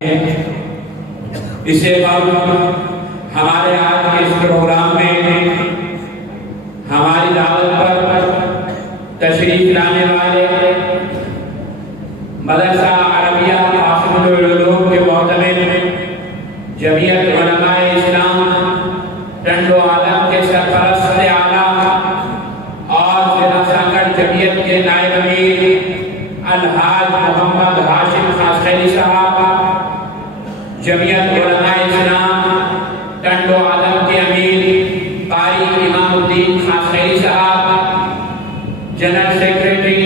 इससे बाद हमारे आज के इस प्रोग्राम में हमारी दावत पर तशरीफ लाने वाले मदरसा अरबिया कासिमुल उलूम के मोहतमिम जमीयत उलमाए इस्लाम टंडो आलम के सरपरस्त आला और जिला संगठन जमीयत के नायब अमीर अलहाज मोहम्मद हाशिम खासखैरी साहब, जमीयत उलमाए इस्लाम टंडो आलम के अमीर कारी इमामुद्दीन खासखैरी साहब, जनरल सेक्रेटरी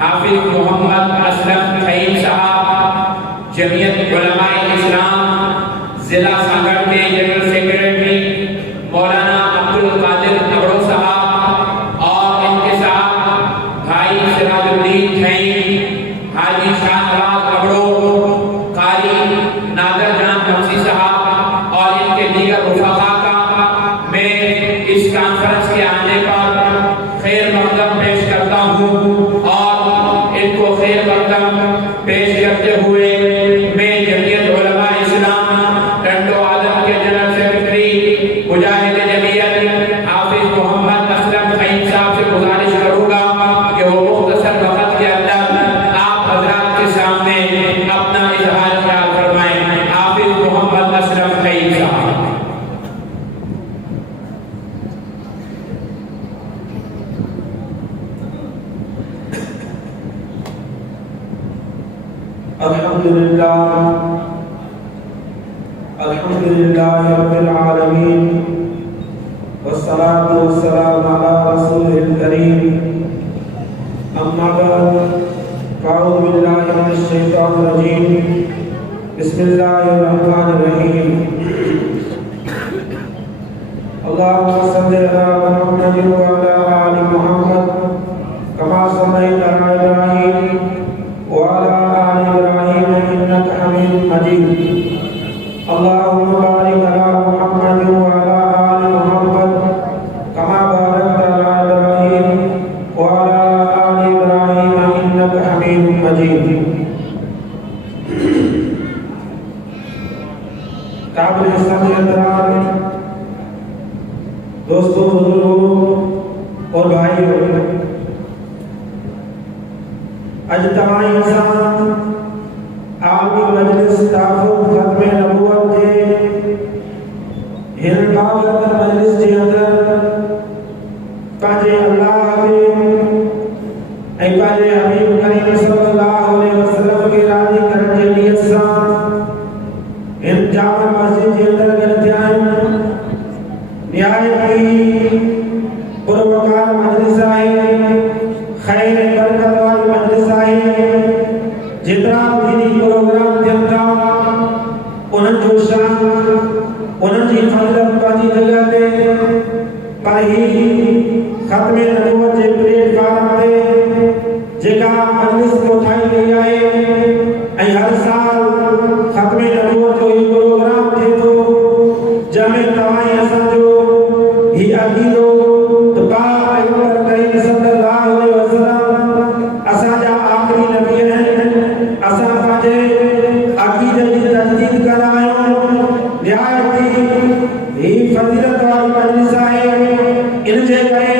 हाफिज मोहम्मद असलम खईम साहब, जमीयत उलमाए इस्लाम जिला संगठन के जनरल सेक्रेटरी मौलाना अब्दुल कादिर अबड़ो साहब और इनके साथ भाई सिराजुद्दीन खईम, हाजी शाहनवाज अबड़ो, कारी नादर जान बख्शी साहब और इनके दीगर रुफका का मैं इस कॉन्फ्रेंस के आने पर खैर मकदम पेश करता हूँ और इनको खैर मकदम पेश करते हुए मैं जमीयत उलमाए इस्लाम टंडो आलम के जनरल सेक्रेटरी मुजाहिद जमीयत हाफिज मोहम्मद असलम खईम साहब से गुजारिश करूंगा कि वो मुख्तसर वक्त के अंदर आप हजरात के सामने अपना इजहार ख्याल फरमाएं। हाफिज मोहम्मद असलम खईम साहब। अल्हम्दुलिल्लाह रब्बिल आलमीन वस्सलातु वस्सलामु अला रसूलिल करीम अम्मा बाद अऊज़ु बिल्लाहि मिनश शैतानिर रजीम बिस्मिल्लाहिर रहमानिर रहीम अल्लाहुम्मा सल्लि अला मुहम्मद व अला आलि मुहम्मद कमा सल्लैता अला इब्राहीम व अला आलि इब्राहीम इन्नका हमीदुम मजीद। अल्लाहुम्मा बारिक अला मुहम्मद व अला आलि मुहम्मद कमा बारकता अला इब्राहीम व अला आलि इब्राहीम इन्नका हमीदुम मजीद। काबिल इस्लामी एहतराम दोस्तों, बुजुर्गों और भाइयों, आज तमाम इंसान आलमी मजलिस ताफुज़ खत्मे नबूवत के हिन बाबत मजलिस के अंदर पांचे अल्लाह के ऐ पांचे हबीब करीम सल्लल्लाहु अलैहि वसल्लम के राजी करने के लिए इन जामा मस्जिद के अंदर गिरते आए निहायत ही पुरवकार मजलिस है, खैर बरकत वाली मजलिस है। जितना दीनी प्रोग्राम थियनि था उन्हनि जो शान उन्हनि जी फज़ीलत पंहिंजी जॻह ते, पर ही ख़त्मे नबूवत जे प्लेटफॉर्म ते जेका मजलिस मोठाई वई आहे ऐं हर साल ख़त्मे नबूवत जो ही प्रोग्राम थिए थो, जंहिंमें तव्हां असांजो ही अक़ीदो त पाक पैगंबर करीम सल्लल्लाहु अलैहि वसल्लम असांजा आख़िरी नबी आहिनि। असां पंहिंजे अक़ीदे जी तजदीद कंदा आहियूं। निहायत ही फज़ीलत वारी मजलिस आहे। इन जे करे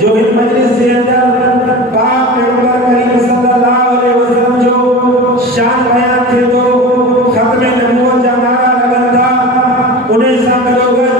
जो हिन मजलिस जे अंदर पाक पैगंबर करीम सल्लल्लाहु अलैहि वसल्लम जो शान बयान थिए थो, ख़त्मे नबूवत जा नारा लॻनि था, उन सां गॾोगॾु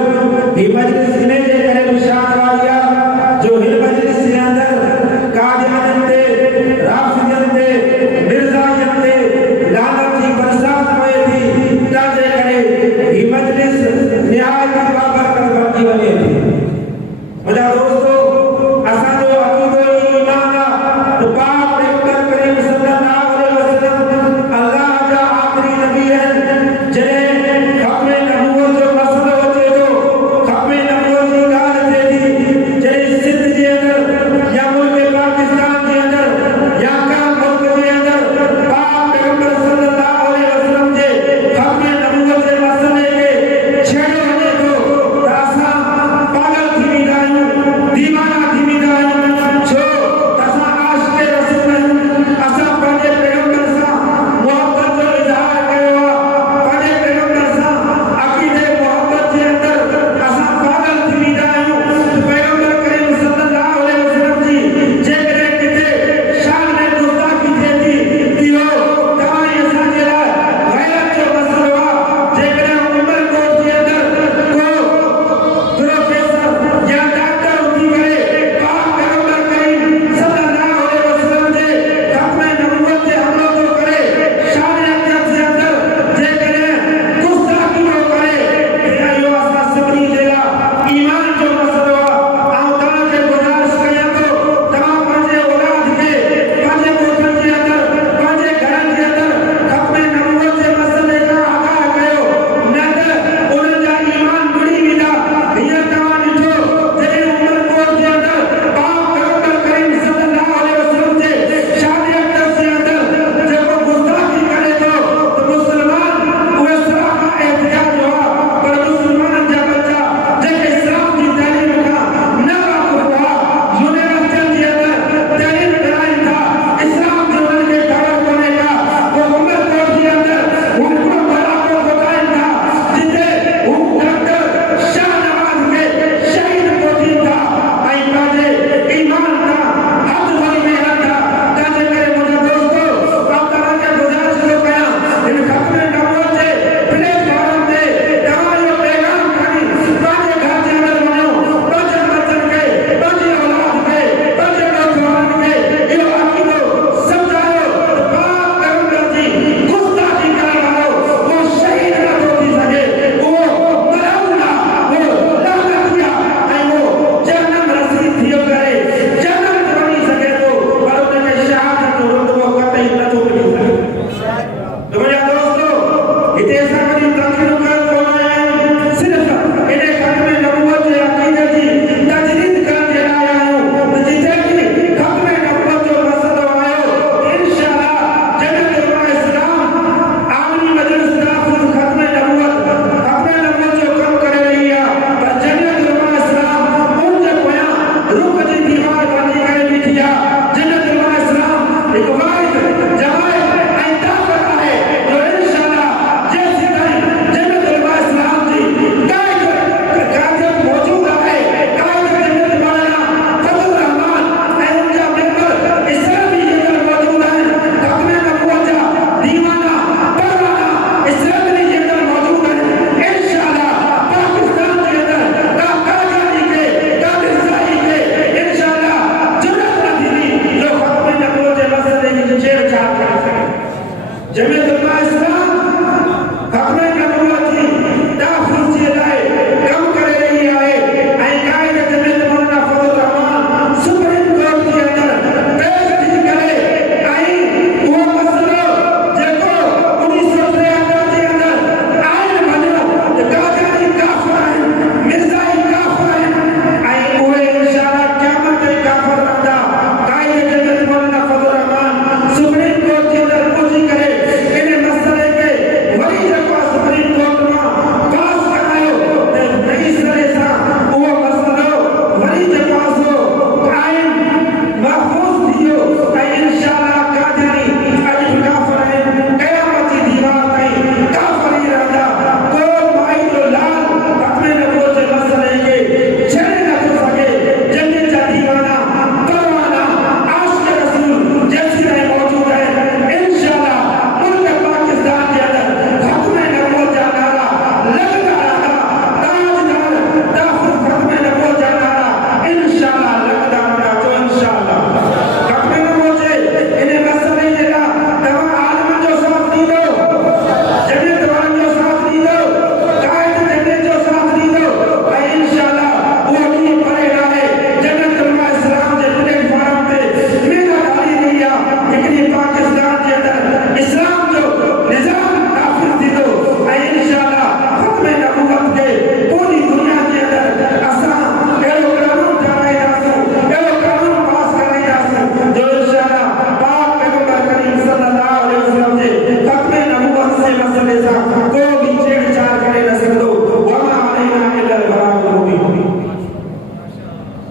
इतने